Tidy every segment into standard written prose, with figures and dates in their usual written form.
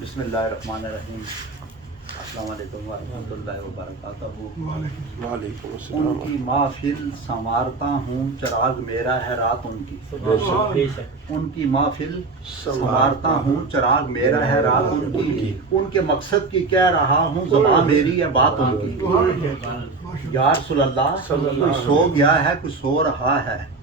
بسم اللہ الرحمن الرحیم۔ السلام علیکم ورحمۃ اللہ وبرکاتہ۔ وعلیکم ان السلام۔ کی محفل سنوارتا ہوں، چراغ میرا ہے رات ان کی۔ ان کی محفل سنوارتا ہوں، چراغ میرا ہے رات ان کی۔ ان کے مقصد کی کہہ رہا ہوں، زبان میری ہے بات ان کی۔ یا رسول اللہ، کوئی سو گیا ہے کوئی سو رہا ہے،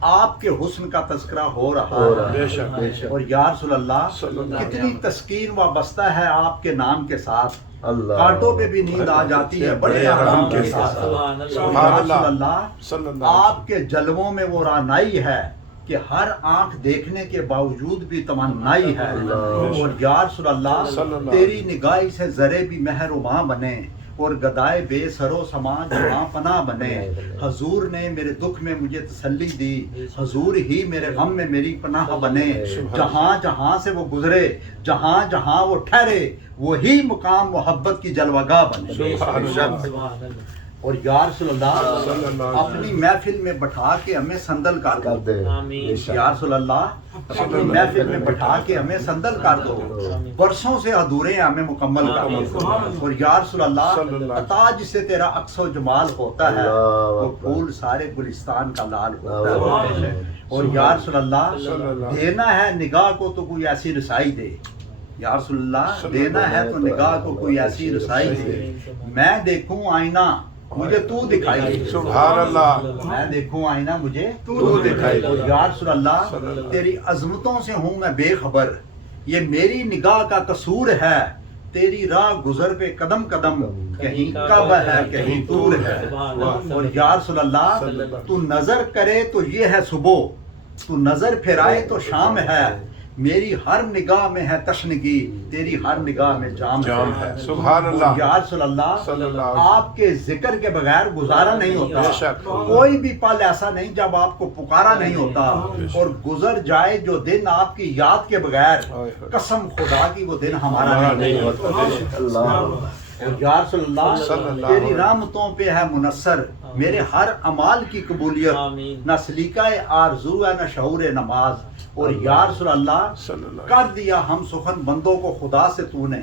آپ کے حسن کا تذکرہ ہو رہا ہے۔ بے شک بے شک۔ اور یا رسول اللہ، صلی اللہ علیہ کتنی تسکین وابستہ ہے آپ کے نام کے ساتھ، اللہ کانٹوں پہ بھی نیند آ جاتی ہے بڑے آرام کے ساتھ۔ یا رسول اللہ، صلی اللہ آپ کے جلووں میں وہ رانائی ہے کہ ہر آنکھ دیکھنے کے باوجود بھی تمنائی ہے۔ اور یا رسول اللہ، تیری نگاہی سے ذرے بھی مہر و ماں بنے، اور گدائے بے سر و سامان جہاں پناہ بنے۔ حضور نے میرے دکھ میں مجھے تسلی دی، حضور ہی میرے غم میں میری پناہ بنے۔ جہاں جہاں سے وہ گزرے، جہاں جہاں وہ ٹھہرے، وہی مقام محبت کی جلوگاہ بنے۔ اور یا رسول اللہ، اپنی محفل میں بٹھا کے ہمیں سندل کر دو۔ یا رسول اللہ، اپنی محفل میں بٹھا کے ہمیں سندل کر دو، برسوں سے ادھورے ہیں ہمیں مکمل کر دو۔ اور یا رسول اللہ، عطا جس سے تیرا عکس و جمال ہوتا ہے، وہ پھول سارے گلستان کا لال ہوتا ہے۔ اور یا رسول اللہ، دینا ہے نگاہ کو تو کوئی ایسی رسائی دے۔ یا رسول اللہ، دینا ہے تو نگاہ کو کوئی ایسی رسائی دے، میں دیکھوں آئینہ مجھے تو دکھائی دے۔ سبحان اللہ۔ میں دیکھوں آئینہ مجھے تو دکھائی دے۔ اور یا رسول اللہ، تیری عظمتوں سے ہوں میں بے خبر، یہ میری نگاہ کا قصور ہے، تیری راہ گزر پہ قدم قدم، کہیں کعبہ ہے کہیں طور ہے۔ اور یا رسول اللہ، تو نظر کرے تو یہ ہے صبح، تو نظر پھرائے تو شام ہے، میری ہر نگاہ میں ہے تشنگی، تیری ہر نگاہ میں جام ہے۔ سبحان اللہ۔ یا رسول اللہ، آپ کے ذکر کے بغیر گزارا نہیں ہوتا، بے شک۔ کوئی بھی پل ایسا نہیں جب آپ کو پکارا نہیں ہوتا، اور گزر جائے جو دن آپ کی یاد کے بغیر، قسم خدا کی وہ دن ہمارا نہیں ہوتا۔ اور یا رسول اللہ، تیری رحمتوں پہ ہے منصر میرے ہر عمال کی قبولیت، نہ سلیقہ آرزو ہے نہ شعور نماز۔ اور یا رسول اللہ، کر دیا ہم سخن بندوں کو خدا سے تو نے،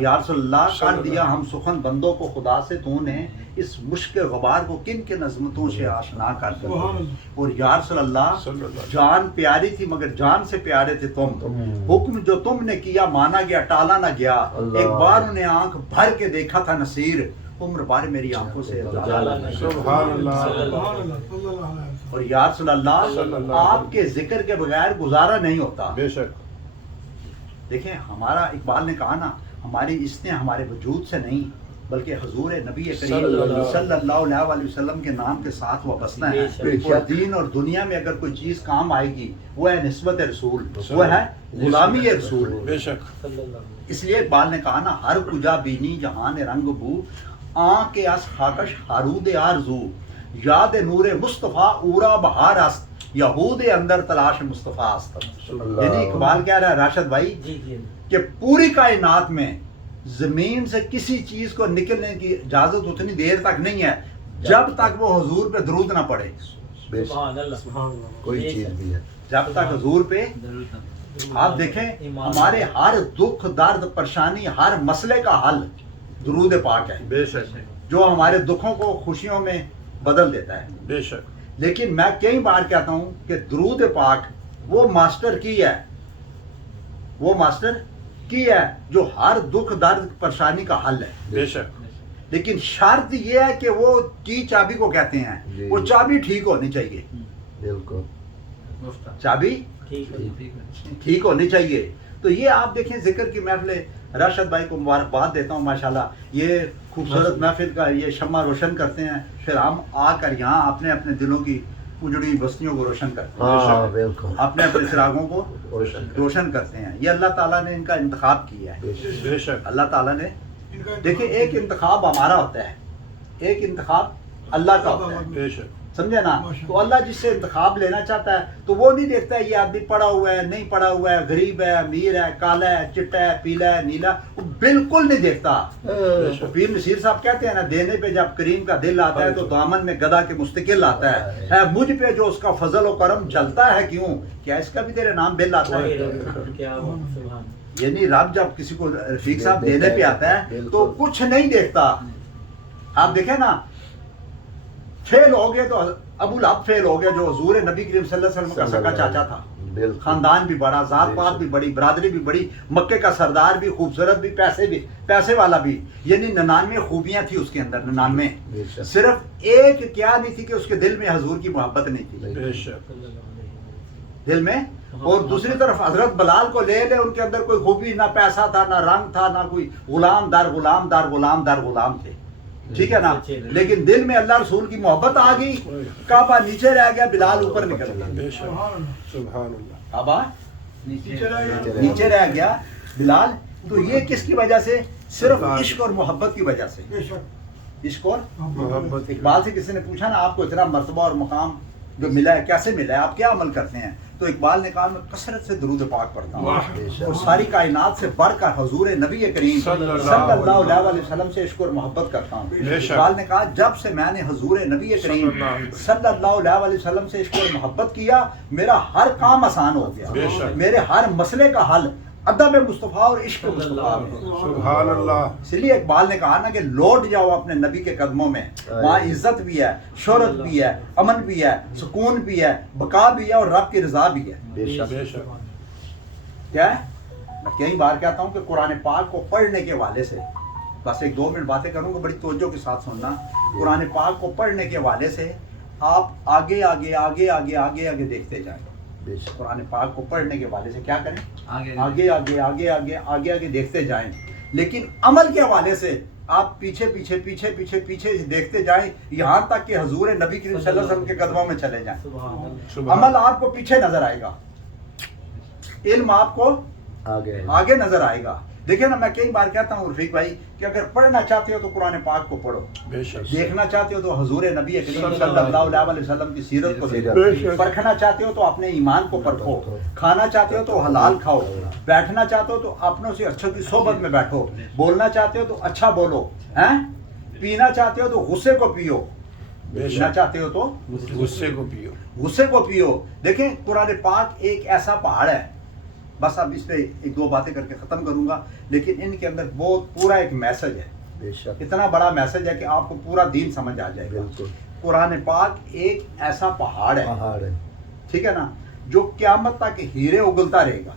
یا رسول اللہ، کر دیا ہم سخن بندوں کو خدا سے تو نے، اس مشک غبار کو کن کے نظمتوں سے آشنا کر دیا۔ اور یا رسول اللہ، جان پیاری تھی مگر جان سے پیارے تھے تم، حکم جو تم نے کیا مانا گیا ٹالا نہ گیا، ایک بار انہیں آنکھ بھر کے دیکھا تھا نصیر، عمر بھر میری آنکھوں سے اجالا نہ گیا۔ سبحان اللہ۔ اور یا رسول اللہ، آپ کے ذکر کے بغیر گزارا نہیں ہوتا۔ بے شک۔ دیکھیں، ہمارا اقبال نے کہا نا، ہماری استیں ہمارے وجود سے نہیں بلکہ حضور نبی کریم صلی اللہ علیہ وسلم کے نام کے ساتھ وابستہ ہیں۔ اور دین اور دنیا میں اگر کوئی چیز کام آئے گی وہ ہے نسبت رسول، وہ ہے غلامی رسول۔ بے شک۔ اس لیے اقبال نے کہا نا، ہر کجا بینی جہان رنگ بو، آنکھ کے اس خاکش حارود آرزو، یاد نور مصطفیٰ اورا بہار است، یہود اندر تلاش مصطفیٰ است۔ یعنی اقبال کہہ رہا ہے راشد بھائی کہ پوری کائنات میں زمین سے کسی چیز کو نکلنے کی اجازت اتنی دیر تک نہیں ہے جب تک وہ حضور پہ درود نہ پڑے۔ کوئی چیز بھی ہے جب تک حضور پہ، آپ دیکھیں ہمارے ہر دکھ درد پریشانی ہر مسئلے کا حل درود پاک ہے، بے شک۔ جو ہمارے دکھوں کو خوشیوں میں بدل دیتا ہے۔ بے شک۔ لیکن میں کئی بار کہتا ہوں کہ درود پاک وہ ماسٹر کی ہے، وہ ماسٹر کی ہے جو ہر دکھ درد پریشانی کا حل ہے۔ بے شک۔ لیکن شرط یہ ہے کہ وہ کی چابی کو کہتے ہیں، وہ چابی ٹھیک ہونی چاہیے، بالکل چابی ٹھیک ہونی چاہیے۔ تو یہ آپ دیکھیں ذکر کی محفل، راشد بھائی کو مبارکباد دیتا ہوں، ماشاءاللہ یہ خوبصورت محفل کا یہ شمع روشن کرتے ہیں، پھر ہم آ کر یہاں اپنے اپنے دلوں کی اجڑی بستیوں کو روشن کرتے ہیں، ہاں بالکل اپنے اپنے چراغوں کو روشن کرتے ہیں۔ یہ اللہ تعالیٰ نے ان کا انتخاب کیا ہے، بے شک۔ اللہ تعالیٰ نے، دیکھیں ایک انتخاب ہمارا ہوتا ہے، ایک انتخاب اللہ کا ہوتا ہے۔ بے شک۔ سمجھے نا. تو اللہ جس سے انتخاب لینا چاہتا ہے تو وہ نہیں دیکھتا ہے یہ آدمی پڑھا ہوا ہے نہیں پڑھا ہوا ہے، غریب ہے امیر ہے، کالا ہے چٹا ہے پیلا ہے نیلا، وہ بالکل نہیں دیکھتا. پیر نصیر صاحب کہتے ہیں نا دینے پہ جب کریم کا دل آتا ہے تو دامن میں گدا کے مستقل آتا ہے مجھ پہ جو اس کا فضل و کرم چلتا ہے کیوں، کیا اس کا بھی تیرے نام بل آتا ہے؟ یعنی رب جب کسی کو رفیق صاحب دینے پہ آتا ہے تو کچھ نہیں دیکھتا. آپ دیکھیں نا فیل ہو گئے تو ابو لہب فیل ہو گیا جو حضور نبی کریم صلی اللہ علیہ وسلم کا سکا چاچا تھا، خاندان بھی بڑا، ذات پات بھی بڑی، برادری بھی بڑی، مکے کا سردار بھی، خوبصورت بھی، پیسے والا بھی، یعنی 99 خوبیاں تھی اس کے اندر. 99 صرف ایک کیا نہیں تھی کہ اس کے دل میں حضور کی محبت نہیں تھی دل میں. اور دوسری طرف حضرت بلال کو لے ان کے اندر کوئی خوبی نہ پیسہ تھا نہ رنگ تھا نہ کوئی، غلام در غلام در غلام در غلام تھے، ٹھیک ہے نا. لیکن دل میں اللہ رسول کی محبت آ گئی، کعبہ نیچے رہ گیا، بلال اوپر نکل گیا. سبحان اللہ. کعبہ نیچے رہ گیا بلال. تو یہ کس کی وجہ سے؟ صرف عشق اور محبت کی وجہ سے. عشق اور محبت. اقبال سے کسی نے پوچھا نا آپ کو اتنا مرتبہ اور مقام جو ملا ہے کیسے ملا ہے، آپ کیا عمل کرتے ہیں؟ تو اقبال نے کہا میں کثرت سے درود پاک پڑھتا ہوں اور ساری کائنات سے بڑھ کر حضور نبی کریم صلی اللہ علیہ وسلم سے عشق اور محبت کرتا ہوں. اقبال نے کہا جب سے میں نے حضور نبی کریم صلی اللہ علیہ وسلم سے عشق اور محبت کیا میرا ہر کام آسان ہو گیا، میرے ہر مسئلے کا حل ادب مصطفیٰ اور عشق مصطفیٰ میں. سبحان اللہ. اس لیے اقبال نے کہا نا کہ لوٹ جاؤ اپنے نبی کے قدموں میں، وہاں عزت بھی ہے، شہرت بھی ہے، امن بھی ہے، سکون بھی ہے، بقا بھی ہے اور رب کی رضا بھی ہے. کیا ہے؟ میں کئی بار کہتا ہوں کہ قرآن پاک کو پڑھنے کے حوالے سے بس 1-2 منٹ باتیں کروں گا، بڑی توجہ کے ساتھ سننا. قرآن پاک کو پڑھنے کے حوالے سے آپ آگے آگے آگے آگے آگے آگے دیکھتے جائیں. قرآن پاک کو پڑھنے کے حوالے سے کیا کریں؟ آگے آگے آگے آگے آگے آگے دیکھتے جائیں. لیکن عمل کے حوالے سے آپ پیچھے پیچھے پیچھے پیچھے پیچھے دیکھتے جائیں یہاں تک کہ حضور نبی کریم صلی اللہ علیہ وسلم کے قدموں میں چلے جائیں. عمل آپ کو پیچھے نظر آئے گا، علم آپ کو آگے نظر آئے گا. دیکھیں نا میں کئی بار کہتا ہوں رفیق بھائی کہ اگر پڑھنا چاہتے ہو تو قرآن پاک کو پڑھو، دیکھنا چاہتے ہو تو حضور نبی کریم صلی اللہ علیہ وسلم کی سیرت کو دیکھو، پرکھنا چاہتے ہو تو اپنے ایمان کو پرکھو، کھانا چاہتے ہو تو حلال کھاؤ، بیٹھنا چاہتے ہو تو اپنوں سے اچھوں کی صحبت میں بیٹھو، بولنا چاہتے ہو تو اچھا بولو، پینا چاہتے ہو تو غصے کو پیو، پینا چاہتے ہو تو غصے کو پیو. دیکھیں قرآن پاک ایک ایسا پہاڑ ہے، بس اب اس پہ 1-2 باتیں کر کے ختم کروں گا، لیکن ان کے اندر بہت پورا ایک میسج ہے، اتنا بڑا میسج ہے کہ آپ کو پورا دین سمجھ آ جائے گا. قرآن پاک ایک ایسا پہاڑ ہے، ٹھیک ہے نا، جو قیامت تک ہیرے اگلتا رہے گا،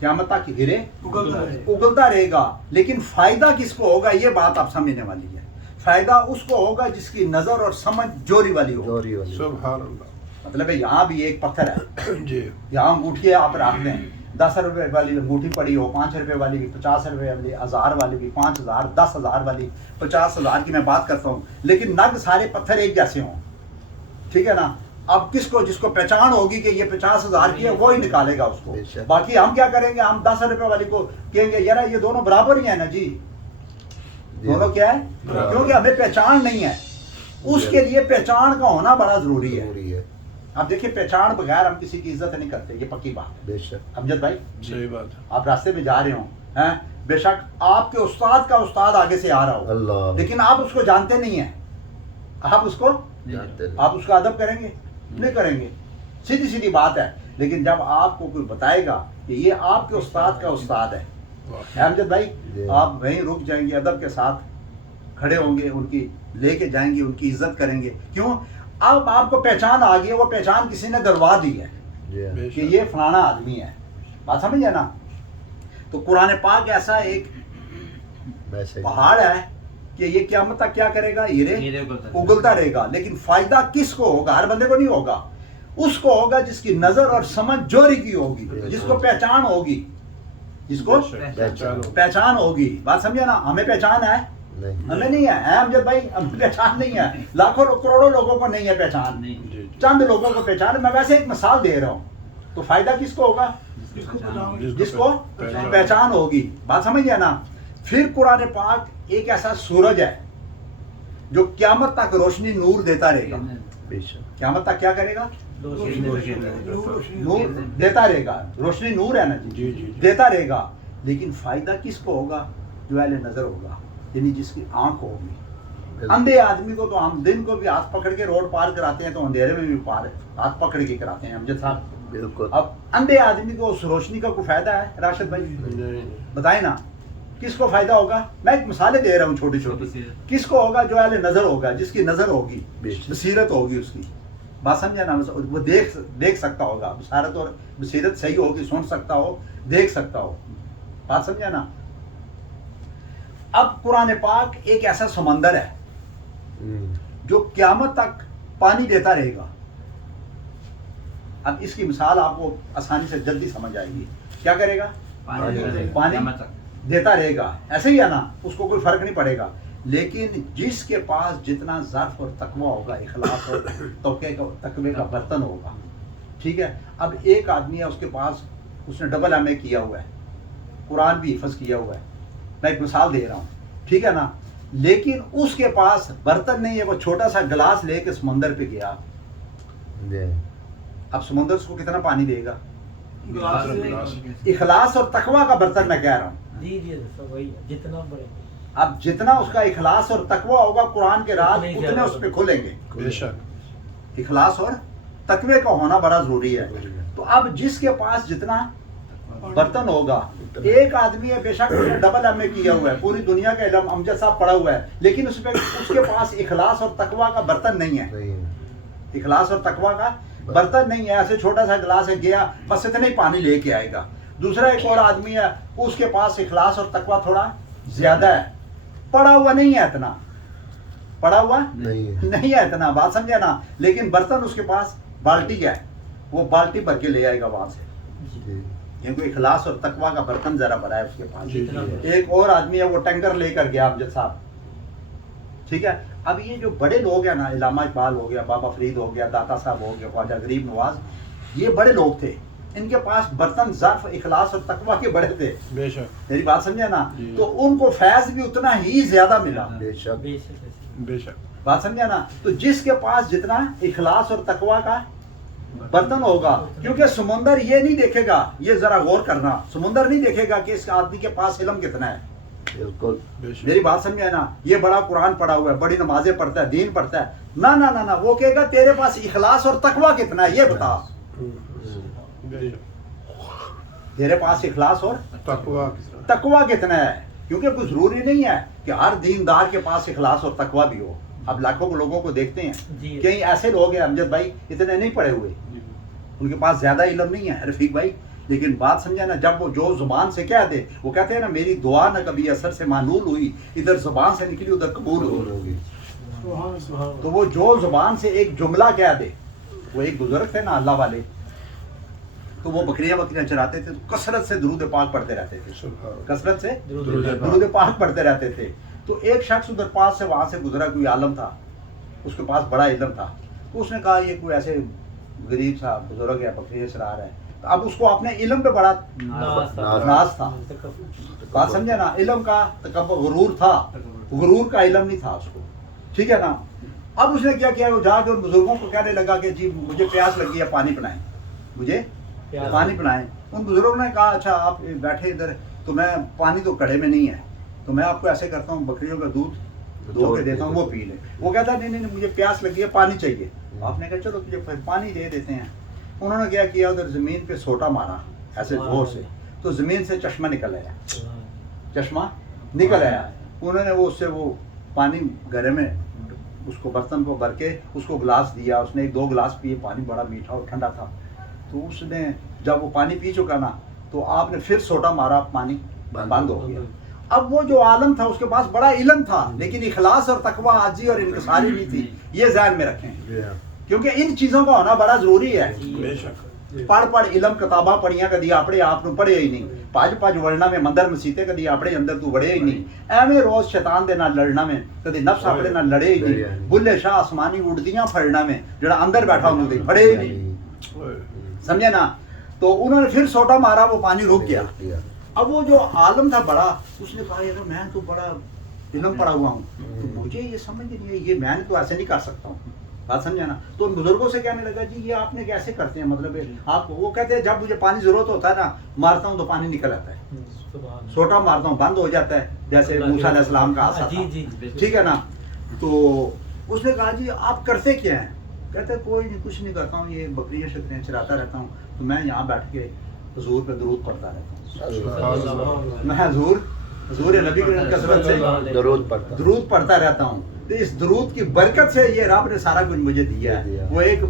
قیامت تک ہیرے اگلتا رہے گا. لیکن فائدہ کس کو ہوگا یہ بات آپ سمجھنے والی ہے. فائدہ اس کو ہوگا جس کی نظر اور سمجھ جوری والی ہو. سبحان اللہ. مطلب ہے یہاں بھی ایک پتھر ہے جی، یہاں انگوٹھی آپ رکھ دیں، 10 روپے والی انگوٹھی پڑی ہو، 5 روپے والی بھی، 50 روپے والی، 1000 والی بھی، 5000 10,000 والی، 50,000 کی میں بات کرتا ہوں، لیکن نگ سارے پتھر ایک جیسے ہوں، ٹھیک ہے نا. اب کس کو جس کو پہچان ہوگی کہ یہ 50,000 کی ہے وہی نکالے گا اس کو. باقی ہم کیا کریں گے، ہم 10 روپے والی کو کہیں گے یار یہ دونوں برابر ہی ہیں نا جی، دونوں کیا ہے، کیونکہ ہمیں پہچان نہیں ہے. اس کے لیے پہچان کا ہونا بڑا ضروری ہے. اب دیکھیں پہچان بغیر ہم کسی کی عزت نہیں کرتے، یہ پکی بات ہے. امجد بھائی صحیح بات ہے. آپ راستے میں جا رہے ہوں، بے شک آپ کے استاد کا استاد آگے سے آ رہا ہو، لیکن آپ اس کو جانتے نہیں ہیں، آپ اس کا ادب کریں گے؟ نہیں کریں گے، سیدھی سیدھی بات ہے. لیکن جب آپ کو کوئی بتائے گا کہ یہ آپ کے استاد کا استاد ہے، امجد بھائی آپ وہیں رک جائیں گے، ادب کے ساتھ کھڑے ہوں گے، ان کی لے کے جائیں گے، ان کی عزت کریں گے. کیوں؟ اب آپ کو پہچان آ گئی ہے، وہ پہچان کسی نے دلوا دی ہے کہ یہ فلانا آدمی ہے. بات سمجھے نا. تو قرآن پاک ایسا ایک پہاڑ ہے کہ یہ قیامت تک کیا کرے گا، ہیرے اگلتا رہے گا. لیکن فائدہ کس کو ہوگا؟ ہر بندے کو نہیں ہوگا، اس کو ہوگا جس کی نظر اور سمجھ جوری کی ہوگی، جس کو پہچان ہوگی، جس کو پہچان ہوگی. بات سمجھے نا. ہمیں پہچان ہے؟ ہمیں نہیں ہے امجد بھائی، ہمیں پہچان نہیں ہے. لاکھوں کروڑوں لوگوں کو نہیں ہے پہچان، چند لوگوں کو پہچان ہے. میں ویسے ایک مثال دے رہا ہوں. تو فائدہ کس کو ہوگا؟ جس کو پہچان ہوگی. بات سمجھیے نا. پھر قرآن پاک ایک ایسا سورج ہے جو قیامت تک روشنی نور دیتا رہے گا. بے شک قیامت تک کیا کرے گا؟ نور دیتا رہے گا. روشنی نور ہے نا جی جی دیتا رہے گا. لیکن فائدہ کس کو ہوگا؟ جو اہل نظر ہوگا، یعنی جس کی آنکھ ہوگی. اندھے آدمی کو تو ہم دن کو بھی ہاتھ پکڑ کے روڈ پار کراتے ہیں، تو اندھیرے میں بھی پار ہاتھ پکڑ کے کراتے ہیں امجد صاحب. بالکل. اب اندھے آدمی کو اس روشنی کا کوئی فائدہ ہے راشد بھائی؟ بتائیں نا کس کو فائدہ ہوگا؟ میں ایک مثالیں دے رہا ہوں چھوٹی چھوٹی. کس کو ہوگا؟ جو اہل نظر ہوگا، جس کی نظر ہوگی، بصیرت ہوگی اس کی. بات سمجھا نا؟ وہ دیکھ سکتا ہوگا. بصارت اور بصیرت صحیح ہوگی، سن سکتا ہو، دیکھ سکتا ہو. بات سمجھا نا؟ اب قرآن پاک ایک ایسا سمندر ہے جو قیامت تک پانی دیتا رہے گا. اب اس کی مثال آپ کو آسانی سے جلدی سمجھ آئے گی. کیا کرے گا؟ پانی دیتا رہے گا. ایسے ہی ہے نا، اس کو کوئی فرق نہیں پڑے گا. لیکن جس کے پاس جتنا ظرف اور تقوی ہوگا، اخلاص اور تقوی کا برتن ہوگا، ٹھیک ہے. اب ایک آدمی ہے، اس کے پاس اس نے ڈبل ایم اے کیا ہوا ہے، قرآن بھی حفظ کیا ہوا ہے. میں ایک مثال دے رہا ہوں، ٹھیک ہے نا. لیکن اس کے پاس برتن نہیں ہے. وہ چھوٹا سا گلاس لے کے سمندر پہ گیا. اب سمندر اس کو کتنا پانی دے گا؟ اخلاص اور تقوی کا برتن میں کہہ رہا ہوں. جتنا بڑے اب جتنا اس کا اخلاص اور تقوی ہوگا قرآن کے راز اتنے اس پہ کھلیں گے. بے شک. اخلاص اور تقوی کا ہونا بڑا ضروری ہے. تو اب جس کے پاس جتنا برتن ہوگا، ایک آدمی ہے بے شک اس نے ڈبل ایم اے کیا ہوا ہے، پوری دنیا کا علم امجد صاحب پڑھا ہوا ہے، لیکن اس کے پاس اخلاص اور تقوی کا برتن نہیں ہے. اخلاص اور تقوی کا برتن نہیں ہے. ایسے چھوٹا سا گلاس ہے، گیا بس اتنے ہی پانی لے کے آئے گا. دوسرا ایک اور آدمی ہے، اس کے پاس اخلاص اور تقوی تھوڑا زیادہ ہے، پڑا ہوا نہیں ہے اتنا، پڑا ہوا نہیں ہے اتنا. بات سمجھے نا؟ لیکن برتن اس کے پاس بالٹی ہے، وہ بالٹی بھر کے لے آئے گا وہاں سے، کیونکہ اخلاص اور تقوی کا برتن ذرا بڑا ہے اس کے پاس. ایک اور آدمی ہے، وہ ٹینکر لے کر گیا امجد صاحب، ٹھیک ہے. اب یہ جو بڑے لوگ ہیں نا، علامہ اقبال ہو گیا، بابا فرید ہو گیا، داتا صاحب ہو گیا، خواجہ غریب نواز، یہ بڑے لوگ تھے. ان کے پاس برتن ظرف اخلاص اور تقوی کے بڑے تھے. بے شک. میری بات سمجھے نا؟ تو ان کو فیض بھی اتنا ہی زیادہ ملا. بے شک. بے شک. بات سمجھے نا؟ تو جس کے پاس جتنا اخلاص اور تقوی کا برتن ہوگا، کیونکہ سمندر یہ نہیں دیکھے گا، یہ ذرا غور کرنا، سمندر نہیں دیکھے گا کہ اس آدمی کے پاس علم کتنا ہے. بالکل. میری بات سمجھے نا؟ یہ بڑا قرآن پڑھا ہوا ہے، بڑی نمازیں پڑھتا ہے، دین پڑھتا ہے، نہ نہ نہ نہ، وہ کہے گا تیرے پاس اخلاص اور تقوی کتنا ہے یہ بتا. بے شک. تیرے پاس اخلاص اور تقوی. تقوی کتنا ہے. کیونکہ کوئی ضروری نہیں ہے کہ ہر دیندار کے پاس اخلاص اور تقوی بھی ہو. اب لاکھوں لوگوں کو دیکھتے ہیں، کئی ایسے لوگ ہیں امجد بھائی اتنے نہیں پڑھے ہوئے، ان کے پاس زیادہ علم نہیں ہے رفیق بھائی، لیکن بات سمجھا نا، جب وہ جو زبان سے کہہ دے، وہ کہتے ہیں نا میری دعا نہ کبھی اثر سے معلول ہوئی، ادھر زبان سے نکلی ادھر قبول ہوگی. تو وہ جو زبان سے ایک جملہ کہہ دے، وہ ایک بزرگ تھے نا اللہ والے، تو وہ بکریاں چراتے تھے، تو کثرت سے درود پاک پڑھتے رہتے تھے، کثرت سے درود پاک پڑھتے رہتے تھے. تو ایک شخص ادھر پاس سے وہاں سے گزرا، کوئی عالم تھا، اس کے پاس بڑا علم تھا. تو اس نے کہا یہ کوئی ایسے غریب سا بزرگ ہے، بکریاں چرا رہا ہے. تو اب اس کو اپنے علم پہ بڑا ناز تھا. بات سمجھے نا؟ علم کا تکبر، غرور تھا، غرور کا علم نہیں تھا اس کو، ٹھیک ہے نا. اب اس نے کیا کیا، وہ جا کے ان بزرگوں کو کہنے لگا کہ جی مجھے پیاس لگی ہے، پانی پلائیں، مجھے پانی پلائیں. ان بزرگوں نے کہا اچھا آپ بیٹھے ادھر، تو میں پانی تو کڑے میں نہیں ہے، تو میں آپ کو ایسے کرتا ہوں بکریوں کا دودھ دھو کے دیتا ہوں، وہ پی لیں. وہ کہتا ہے نہیں مجھے پیاس لگی ہے، پانی چاہیے. آپ نے کہا چلو تجھے پانی دے دیتے ہیں. انہوں نے کیا کیا، ادھر زمین پہ سوٹا مارا ایسے زور سے، تو زمین سے چشمہ نکل آیا، چشمہ نکل آیا. انہوں نے وہ اس سے وہ پانی گھڑے میں اس کو برتن کو بھر کے اس کو گلاس دیا. اس نے 2 گلاس پیے، پانی بڑا میٹھا اور ٹھنڈا تھا. تو اس نے جب وہ پانی پی چکا نا، تو آپ نے پھر سوٹا مارا، پانی بند ہو گیا. اب وہ جو عالم تھا اس کے پاس بڑا علم تھا، لیکن اخلاص اور تقوی، عاجزی اور انکساری نہیں تھی. یہ ذہن میں رکھیں، کیونکہ ان چیزوں کا ہونا بڑا ضروری ہے. بے شک. پڑھ علم کتاباں پڑھیاں کدی اپنے آپ نو پڑھے ہی نہیں. پج ورنا میں مندر مسیتے کدی اپنے اندر تو وڑے ہی نہیں. ایویں روز شیطان دے نال لڑنا میں کدی نفس اپنے نال لڑے ہی نہیں. بلے شاہ آسمانی اڑدیاں پھڑنا میں جڑا اندر بیٹھا انہوں دے پھڑے ہی نہیں. سمجھے نا؟ تو انہوں نے پھر سوٹا مارا، وہ پانی رک گیا. اب وہ جو عالم تھا بڑا، اس نے کہا یار میں تو بڑا علم پڑھا ہوا ہوں، تو مجھے یہ سمجھ نہیں ہے، یہ میں تو ایسے نہیں کر سکتا ہوں. بات سمجھا نا. تو ان بزرگوں سے کہنے لگا جی یہ آپ نے کیسے کرتے ہیں, مطلب آپ وہ کہتے ہیں جب مجھے پانی ضرورت ہوتا ہے نا مارتا ہوں تو پانی نکل آتا ہے, سبحان سوٹا مارتا ہوں بند ہو جاتا ہے, جیسے موسیٰ علیہ السلام کا عصا جی جی تھا, ٹھیک ہے نا. تو اس نے کہا جی آپ کرتے کیا ہیں؟ کہتے ہیں کوئی نہیں, کچھ نہیں کرتا ہوں, یہ بکریاں شکریاں چراتا رہتا ہوں, تو میں یہاں بیٹھ کے حضور پہ درود پڑھتا رہتا ہوں, میں حضور نبی کی کثرت سے درود پڑھتا رہتا ہوں. تو اس درود کی برکت سے یہ رب نے سارا کچھ مجھے دیا ہے. وہ ایک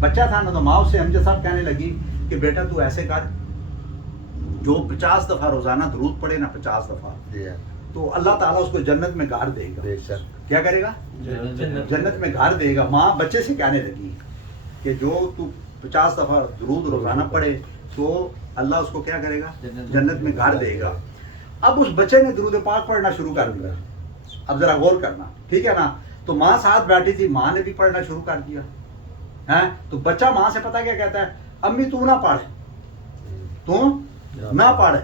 بچہ تھا نا, تو ماں سے امجد صاحب کہنے لگی کہ بیٹا تو ایسے کر, جو 50 دفعہ روزانہ درود پڑھے نا 50 دفعہ, تو اللہ تعالیٰ اس کو جنت میں گھر دے گا. کیا کرے گا؟ جنت میں گھر دے گا. ماں بچے سے کہنے لگی کہ جو تو 50 دفعہ درود روزانہ پڑھے تو اللہ اس کو کیا کرے گا؟ جنت میں گھر دے گا. اب اس بچے نے درود پاک پڑھنا شروع کر دیا. اب ذرا غور کرنا, ٹھیک ہے نا. تو ماں ساتھ بیٹھی تھی, ماں نے بھی پڑھنا شروع کر دیا ہے. تو بچہ ماں سے پتہ کیا کہتا ہے, امی تو نہ پڑھ, تو نہ پڑھ,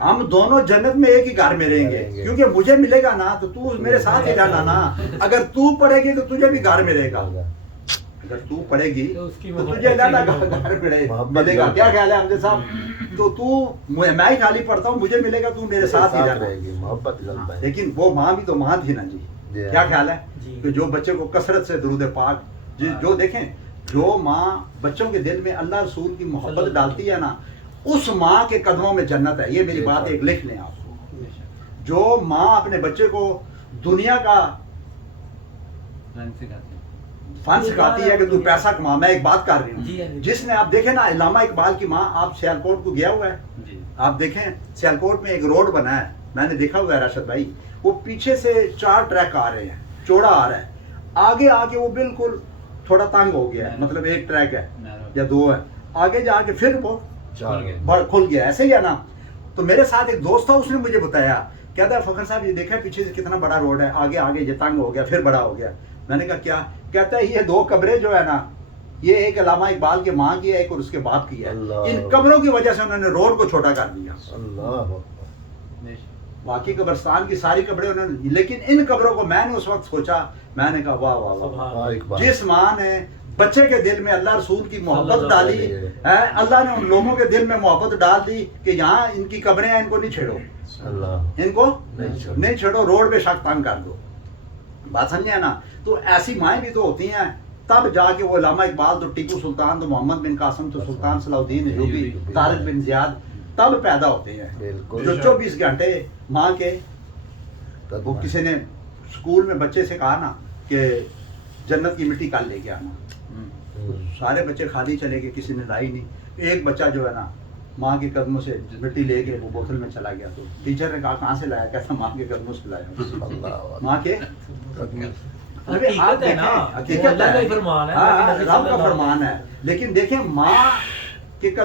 ہم دونوں جنت میں ایک ہی گھر میں رہیں گے, کیونکہ مجھے ملے گا نا تو تو میرے ساتھ ہی رہنا نا. اگر تو پڑھے گی تو تجھے بھی گھر ملے گا, اگر تو پڑھے گی تو تجھے گھر ملے گا. کیا خیال ہے حمزہ صاحب؟ تو میں ہی خالی پڑھتا ہوں, مجھے ملے گا, تو میرے ساتھ ہی رہنا. لیکن وہ ماں بھی تو ماں تھی نا جی. کیا خیال ہے کہ جو بچے کو کثرت سے درود پاک, جو دیکھیں جو ماں بچوں کے دل میں اللہ رسول کی محبت ڈالتی ہے نا, اس ماں کے قدموں میں جنت ہے. یہ میری بات ایک لکھ لیں آپ کو. جو ماں اپنے بچے کو دنیا کا فن سکھاتی ہے کہ تو پیسہ کما, میں ایک بات کر رہی ہوں, جس نے آپ دیکھیں نا علامہ اقبال کی ماں, آپ سیالکوٹ کو گیا ہوا ہے, آپ دیکھیں سیالکوٹ میں ایک روڈ بنا ہے, میں نے دیکھا ہوا ہے راشد بھائی, وہ پیچھے سے 4 ٹریک آ رہے ہیں, چوڑا آ رہا ہے, آگے آگے وہ بالکل تھوڑا تنگ ہو گیا ہے, مطلب ایک ٹریک ہے یا 2 ہے, آگے جا کے پھر وہ کھل گیا, ایسے ہی ہے نا. تو میرے ساتھ ایک دوست تھا, اس نے مجھے بتایا, کہتا ہے فخر صاحب یہ دیکھا پیچھے سے کتنا بڑا روڈ ہے, آگے آگے یہ تنگ ہو گیا, پھر بڑا ہو گیا. میں نے کہا کیا؟ کہتا ہے یہ 2 قبریں جو ہے نا, یہ ایک علامہ اقبال کے ماں کی ہے, ایک اور اس کے باپ کی ہے. ان قبروں کی وجہ سے انہوں نے روڈ کو چھوٹا کر دیا. باقی قبرستان کی ساری قبریں انہوں نے, لیکن ان قبروں کو میں نے اس وقت سوچا, میں نے کہا واہ واہ واہ, جس ماں نے بچے کے دل میں اللہ رسول کی محبت ڈالی ہے, اللہ نے ان لوگوں کے دل میں محبت ڈال دی کہ یہاں ان کی قبریں ہیں, ان کو نہیں چھیڑو, ان کو نہیں چھیڑو, روڈ پہ شک تنگ کر دو. بات سمجھے نا. تو ایسی مائیں بھی تو ہوتی ہیں, تب جا کے وہ علامہ اقبال, تو ٹیپو سلطان, تو محمد بن قاسم, تو سلطان صلاح الدین ایوبی, طارق بن زیاد, تب پیدا ہوتے ہیں جو 24 گھنٹے ماں کے. وہ کسی نے اسکول میں بچے سے کہا نا کہ جنت کی مٹی کل لے کے آنا, سارے بچے خالی چلے گئے, کسی نے لائی نہیں. ایک بچہ جو ہے نا ماں کے قدموں سے مٹی لے کے وہ بوتل میں چلا گیا. تو ٹیچر نے کہا کہاں سے لایا؟ کہتا ماں کے قدموں سے لایا. ماں کے حقیقت ہے نا, حقیقت ہے, رب کا فرمان ہے. لیکن دیکھیں ماں